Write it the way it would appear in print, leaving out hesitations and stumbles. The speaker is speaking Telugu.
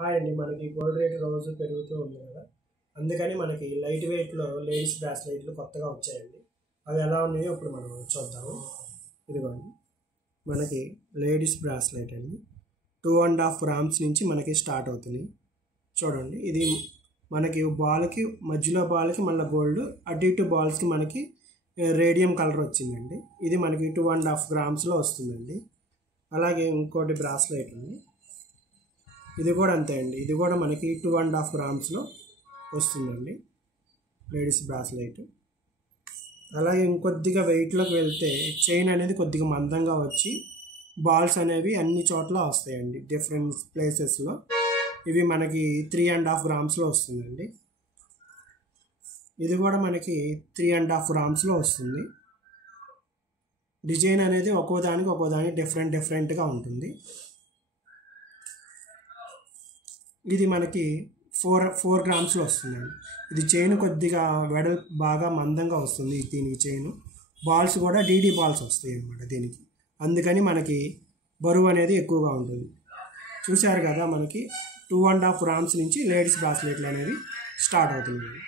హాయ్ అండి, మనకి గోల్డ్ రేట్ రోజు పెరుగుతూ ఉంది కదా. అందుకని మనకి లైట్ వెయిట్లో లేడీస్ బ్రాస్లెట్లు కొత్తగా వచ్చాయండి. అవి ఎలా ఉన్నాయో ఇప్పుడు మనం చూద్దాము. ఇదిగోండి, మనకి లేడీస్ బ్రాస్లెట్ అండి 2.5 గ్రామ్స్ నుంచి మనకి స్టార్ట్ అవుతుంది. చూడండి, ఇది మనకి బాల్కి మధ్యలో బాల్కి మళ్ళీ గోల్డ్, అటు ఇటు బాల్స్కి మనకి రేడియం కలర్ వచ్చిందండి. ఇది మనకి 2.5 గ్రామ్స్లో వస్తుందండి. అలాగే ఇంకోటి బ్రాస్లెట్ ఉంది, ఇది కూడా అంతే అండి. ఇది కూడా మనకి 2.5 గ్రామ్స్లో వస్తుందండి లేడీస్ బ్రాస్లెట్. అలాగే ఇంకొద్దిగా వెయిట్లోకి వెళ్తే చైన్ అనేది కొద్దిగా మందంగా వచ్చి బాల్స్ అనేవి అన్ని చోట్ల వస్తాయండి, డిఫరెంట్ ప్లేసెస్లో. ఇవి మనకి 3.5 గ్రామ్స్లో వస్తుందండి. ఇది కూడా మనకి 3.5 గ్రామ్స్లో వస్తుంది. డిజైన్ అనేది ఒక్కోదానికి డిఫరెంట్గా ఉంటుంది. ఇది మనకి 4 గ్రామ్స్లో వస్తుందండి. ఇది చైన్ కొద్దిగా బాగా మందంగా వస్తుంది దీనికి చైన్. బాల్స్ కూడా డీడీ బాల్స్ వస్తాయి అన్నమాట దీనికి. అందుకని మనకి బరువు అనేది ఎక్కువగా ఉంటుంది. చూశారు కదా, మనకి 2.5 గ్రామ్స్ నుంచి లేడీస్ బ్రాస్లెట్లు అనేవి స్టార్ట్ అవుతున్నాయి.